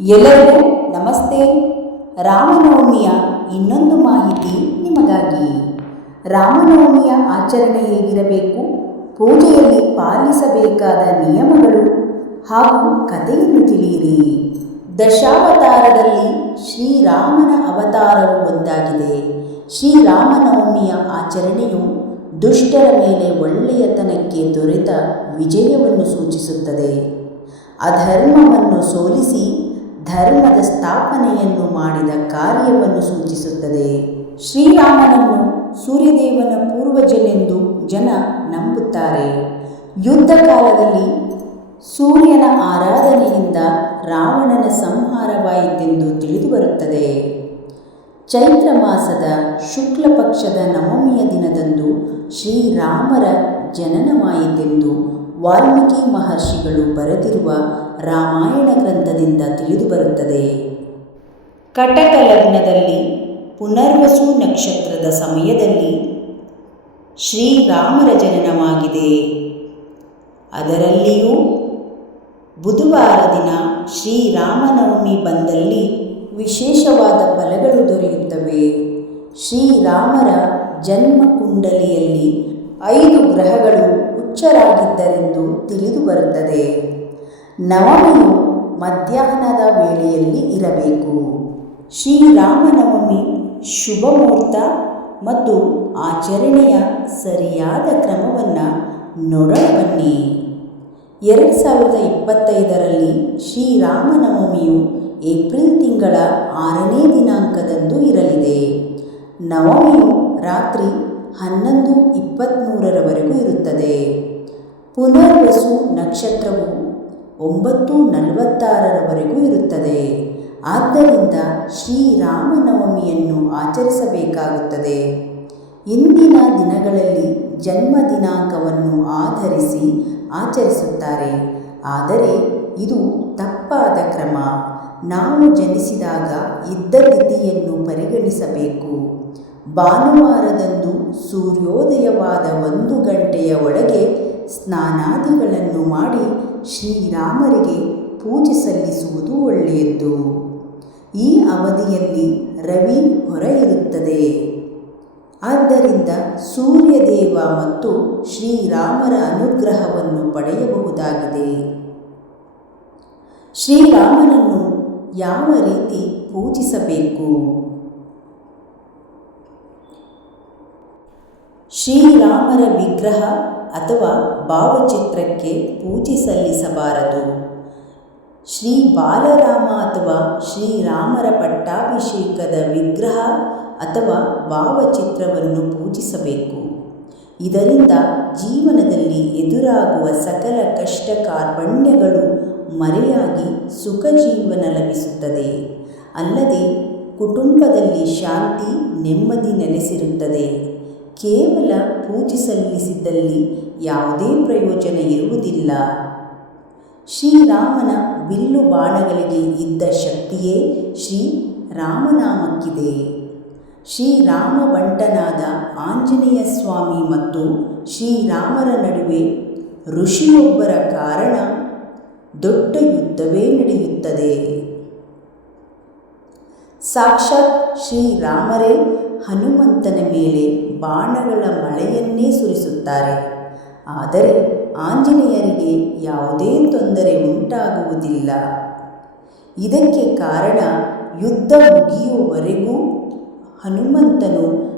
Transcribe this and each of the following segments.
ಎಲ್ಲರಿಗೂ ನಮಸ್ತೆ. ರಾಮನವಮಿಯ ಇನ್ನೊಂದು ಮಾಹಿತಿ ನಿಮಗಾಗಿ. ರಾಮನವಮಿಯ ಆಚರಣೆ ಹೇಗಿರಬೇಕು? ಪೂಜೆಯಲ್ಲಿ ಪಾಲಿಸಬೇಕಾದ ನಿಯಮಗಳು ಹಾಗೂ ಕಥೆಯನ್ನು ತಿಳಿಯಿರಿ. ದಶಾವತಾರದಲ್ಲಿ ಶ್ರೀರಾಮನ ಅವತಾರವು ಒಂದಾಗಿದೆ. ಶ್ರೀರಾಮನವಮಿಯ ಆಚರಣೆಯು ದುಷ್ಟರ ಮೇಲೆ ಒಳ್ಳೆಯತನಕ್ಕೆ ದೊರೆತ ವಿಜಯವನ್ನು ಸೂಚಿಸುತ್ತದೆ. ಅಧರ್ಮವನ್ನು ಸೋಲಿಸಿ ಧರ್ಮದ ಸ್ಥಾಪನೆಯನ್ನು ಮಾಡಿದ ಕಾರ್ಯವನ್ನು ಸೂಚಿಸುತ್ತದೆ. ಶ್ರೀರಾಮನನ್ನು ಸೂರ್ಯದೇವನ ಪೂರ್ವಜನೆಂದು ಜನ ನಂಬುತ್ತಾರೆ. ಯುದ್ಧ ಕಾಲದಲ್ಲಿ ಸೂರ್ಯನ ಆರಾಧನೆಯಿಂದ ರಾವಣನ ಸಂಹಾರವಾಯಿತೆಂದು ತಿಳಿದುಬರುತ್ತದೆ. ಚೈತ್ರ ಮಾಸದ ಶುಕ್ಲ ಪಕ್ಷದ ನವಮಿಯ ದಿನದಂದು ಶ್ರೀರಾಮರ ಜನನವಾಯಿತೆಂದು ವಾಲ್ಮೀಕಿ ಮಹರ್ಷಿಗಳು ಬರೆದಿರುವ ರಾಮಾಯಣ ಗ್ರಂಥದಿಂದ ತಿಳಿದುಬರುತ್ತದೆ. ಕಟಕ ಲಗ್ನದಲ್ಲಿ ಪುನರ್ವಸು ನಕ್ಷತ್ರದ ಸಮಯದಲ್ಲಿ ಶ್ರೀರಾಮರ ಜನನವಾಗಿದೆ. ಅದರಲ್ಲಿಯೂ ಬುಧವಾರ ದಿನ ಶ್ರೀರಾಮನವಮಿ ಬಂದಲ್ಲಿ ವಿಶೇಷವಾದ ಫಲಗಳು ದೊರೆಯುತ್ತವೆ. ಶ್ರೀರಾಮರ ಜನ್ಮ ಕುಂಡಲಿಯಲ್ಲಿ ಐದು ಗ್ರಹಗಳು ಉಚ್ಚರಾಗಿದ್ದರೆಂದು ತಿಳಿದುಬರುತ್ತದೆ ನವಮಿಯು ಮಧ್ಯಾಹ್ನದ ವೇಳೆಯಲ್ಲಿ ಇರಬೇಕು. ಶ್ರೀರಾಮನವಮಿ ಶುಭ ಮುಹೂರ್ತ ಮತ್ತು ಆಚರಣೆಯ ಸರಿಯಾದ ಕ್ರಮವನ್ನು ನೋಡೋಣ ಬನ್ನಿ. ಎರಡು ಸಾವಿರದ ಇಪ್ಪತ್ತೈದರಲ್ಲಿ ಶ್ರೀರಾಮನವಮಿಯು ಏಪ್ರಿಲ್ ತಿಂಗಳ ಆರನೇ ದಿನಾಂಕದಂದು ಇರಲಿದೆ. ನವಮಿಯು ರಾತ್ರಿ ಹನ್ನೊಂದು ಇಪ್ಪತ್ತ್ಮೂರರವರೆಗೂ ಇರುತ್ತದೆ. ಪುನರ್ವಸು ನಕ್ಷತ್ರವು ಒಂಬತ್ತು ನಲವತ್ತಾರರವರೆಗೂ ಇರುತ್ತದೆ. ಆದ್ದರಿಂದ ಶ್ರೀರಾಮನವಮಿಯನ್ನು ಆಚರಿಸಬೇಕಾಗುತ್ತದೆ. ಇಂದಿನ ದಿನಗಳಲ್ಲಿ ಜನ್ಮ ದಿನಾಂಕವನ್ನು ಆಧರಿಸಿ ಆಚರಿಸುತ್ತಾರೆ. ಆದರೆ ಇದು ತಪ್ಪಾದ ಕ್ರಮ. ನಾವು ಜನಿಸಿದಾಗ ಇದ್ದ ತಿಥಿಯನ್ನು ಪರಿಗಣಿಸಬೇಕು. ಭಾನುವಾರದಂದು ಸೂರ್ಯೋದಯವಾದ ಒಂದು ಗಂಟೆಯ ಒಳಗೆ ಸ್ನಾನಾದಿಗಳನ್ನು ಮಾಡಿ ಶ್ರೀರಾಮರಿಗೆ ಪೂಜೆ ಸಲ್ಲಿಸುವುದು ಒಳ್ಳೆಯದು ಈ ಅವಧಿಯಲ್ಲಿ ರವಿ ಹೊರ ಇರುತ್ತದೆ ಆದ್ದರಿಂದ ಸೂರ್ಯದೇವ ಮತ್ತು ಶ್ರೀರಾಮರ ಅನುಗ್ರಹವನ್ನು ಪಡೆಯಬಹುದಾಗಿದೆ. ಶ್ರೀರಾಮನನ್ನು ಯಾವ ರೀತಿ ಪೂಜಿಸಬೇಕು? ಶ್ರೀರಾಮರ ವಿಗ್ರಹ ಅಥವಾ ಭಾವಚಿತ್ರಕ್ಕೆ ಪೂಜೆ ಸಲ್ಲಿಸಬಾರದು. ಶ್ರೀ ಬಾಲರಾಮ ಅಥವಾ ಶ್ರೀರಾಮರ ಪಟ್ಟಾಭಿಷೇಕದ ವಿಗ್ರಹ ಅಥವಾ ಭಾವಚಿತ್ರವನ್ನು ಪೂಜಿಸಬೇಕು. ಇದರಿಂದ ಜೀವನದಲ್ಲಿ ಎದುರಾಗುವ ಸಕಲ ಕಷ್ಟ ಕಾರ್ಪಣ್ಯಗಳು ಮರೆಯಾಗಿ ಸುಖ ಜೀವನ ಲಭಿಸುತ್ತದೆ. ಅಲ್ಲದೆ ಕುಟುಂಬದಲ್ಲಿ ಶಾಂತಿ, ನೆಮ್ಮದಿ ನೆಲೆಸಿರುತ್ತದೆ. ಕೇವಲ ಪೂಜೆ ಸಲ್ಲಿಸಿದ್ದಲ್ಲಿ ಯಾವುದೇ ಪ್ರಯೋಜನ ಇರುವುದಿಲ್ಲ. ಶ್ರೀರಾಮನ ಬಿಲ್ಲು ಬಾಣಗಳಿಗೆ ಇದ್ದ ಶಕ್ತಿಯೇ ಶ್ರೀ ರಾಮನಾಮಕ್ಕಿದೆ. ಶ್ರೀರಾಮ ಬಂಟನಾದ ಆಂಜನೇಯ ಸ್ವಾಮಿ ಮತ್ತು ಶ್ರೀರಾಮರ ನಡುವೆ ಋಷಿಯೊಬ್ಬರ ಕಾರಣ ದೊಡ್ಡ ಯುದ್ಧವೇ ನಡೆಯುತ್ತದೆ. ಸಾಕ್ಷಾತ್ ಶ್ರೀರಾಮರೇ ಹನುಮಂತನ ಮೇಲೆ ಬಾಣಗಳ ಮಳೆಯನ್ನೇ ಸುರಿಸುತ್ತಾರೆ. ಆದರೆ ಆಂಜನೇಯರಿಗೆ ಯಾವುದೇ ತೊಂದರೆ ಉಂಟಾಗುವುದಿಲ್ಲ. ಇದಕ್ಕೆ ಕಾರಣ ಯುದ್ಧ ಮುಗಿಯುವವರೆಗೂ ಹನುಮಂತನು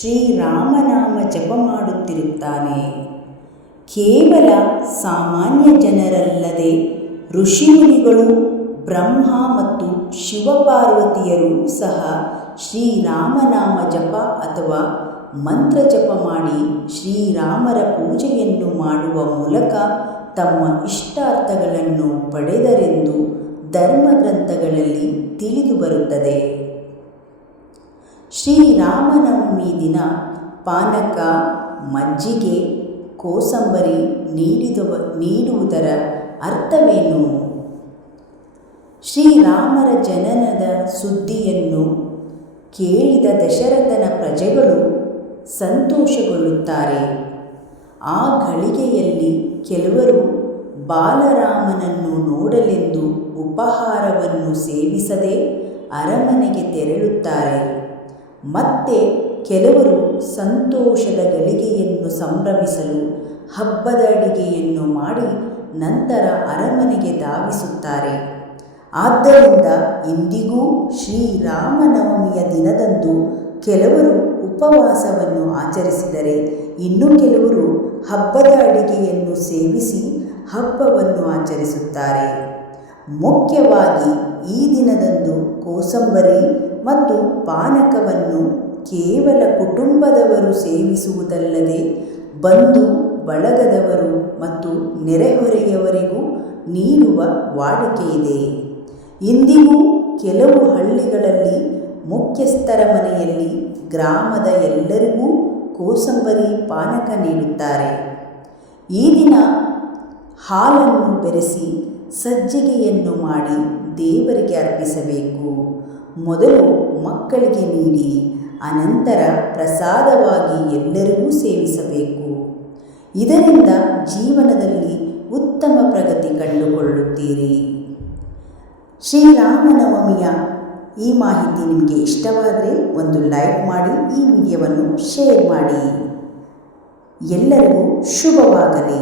ಶ್ರೀರಾಮನಾಮ ಜಪ ಮಾಡುತ್ತಿರುತ್ತಾನೆ. ಕೇವಲ ಸಾಮಾನ್ಯ ಜನರಲ್ಲದೆ ಋಷಿಮುನಿಗಳು ಬ್ರಹ್ಮ ಮತ್ತು ಶಿವಪಾರ್ವತಿಯರು ಸಹ ಶ್ರೀರಾಮನಾಮ ಜಪ ಅಥವಾ ಮಂತ್ರ ಜಪ ಮಾಡಿ ಶ್ರೀರಾಮರ ಪೂಜೆಯನ್ನು ಮಾಡುವ ಮೂಲಕ ತಮ್ಮ ಇಷ್ಟಾರ್ಥಗಳನ್ನು ಪಡೆದರೆಂದು ಧರ್ಮಗ್ರಂಥಗಳಲ್ಲಿ ತಿಳಿದುಬರುತ್ತದೆ ಶ್ರೀರಾಮನವಮಿ ದಿನ ಪಾನಕ, ಮಜ್ಜಿಗೆ, ಕೋಸಂಬರಿ ನೀಡಿದವ ನೀಡುವುದರ ಅರ್ಥವೇನು? ಶ್ರೀರಾಮರ ಜನನದ ಸುದ್ದಿಯನ್ನು ಕೇಳಿದ ದಶರಥನ ಪ್ರಜೆಗಳು ಸಂತೋಷಗೊಳ್ಳುತ್ತಾರೆ. ಆ ಘಳಿಗೆಯಲ್ಲಿ ಕೆಲವರು ಬಾಲರಾಮನನ್ನು ನೋಡಲೆಂದು ಉಪಹಾರವನ್ನು ಸೇವಿಸದೆ ಅರಮನೆಗೆ ತೆರಳುತ್ತಾರೆ. ಮತ್ತೆ ಕೆಲವರು ಸಂತೋಷದ ಗಳಿಗೆಯನ್ನು ಸಂಭ್ರಮಿಸಲು ಹಬ್ಬದ ಅಡಿಗೆಯನ್ನು ಮಾಡಿ ನಂತರ ಅರಮನೆಗೆ ಧಾವಿಸುತ್ತಾರೆ. ಆದ್ದರಿಂದ ಇಂದಿಗೂ ಶ್ರೀರಾಮನವಮಿಯ ದಿನದಂದು ಕೆಲವರು ಉಪವಾಸವನ್ನು ಆಚರಿಸಿದರೆ ಇನ್ನು ಕೆಲವರು ಹಬ್ಬದ ಅಡಿಗೆಯನ್ನು ಸೇವಿಸಿ ಹಬ್ಬವನ್ನು ಆಚರಿಸುತ್ತಾರೆ. ಮುಖ್ಯವಾಗಿ ಈ ದಿನದಂದು ಕೋಸಂಬರಿ ಮತ್ತು ಪಾನಕವನ್ನು ಕೇವಲ ಕುಟುಂಬದವರು ಸೇವಿಸುವುದಲ್ಲದೆ ಬಂಧು, ಬಳಗದವರು ಮತ್ತು ನೆರೆಹೊರೆಯವರಿಗೂ ನೀಡುವ ವಾಡಿಕೆಯಿದೆ ಇಂದಿಗೂ ಕೆಲವು ಹಳ್ಳಿಗಳಲ್ಲಿ ಮುಖ್ಯಸ್ಥರ ಮನೆಯಲ್ಲಿ ಗ್ರಾಮದ ಎಲ್ಲರಿಗೂ ಕೋಸಂಬರಿ ಪಾನಕ ನೀಡುತ್ತಾರೆ. ಈ ದಿನ ಹಾಲನ್ನು ಬೆರೆಸಿ ಸಜ್ಜಿಗೆಯನ್ನು ಮಾಡಿ ದೇವರಿಗೆ ಅರ್ಪಿಸಬೇಕು. ಮೊದಲು ಮಕ್ಕಳಿಗೆ ನೀಡಿ, ಅನಂತರ ಪ್ರಸಾದವಾಗಿ ಎಲ್ಲರಿಗೂ ಸೇವಿಸಬೇಕು. ಇದರಿಂದ ಜೀವನದಲ್ಲಿ ಉತ್ತಮ ಪ್ರಗತಿ ಕಂಡುಕೊಳ್ಳುತ್ತೀರಿ. ಶ್ರೀರಾಮನವಮಿಯ ಈ ಮಾಹಿತಿ ನಿಮಗೆ ಇಷ್ಟವಾದರೆ ಒಂದು ಲೈಕ್ ಮಾಡಿ ಈ ವಿಡಿಯೋವನ್ನು ಶೇರ್ ಮಾಡಿ. ಎಲ್ಲರಿಗೂ ಶುಭವಾಗಲಿ.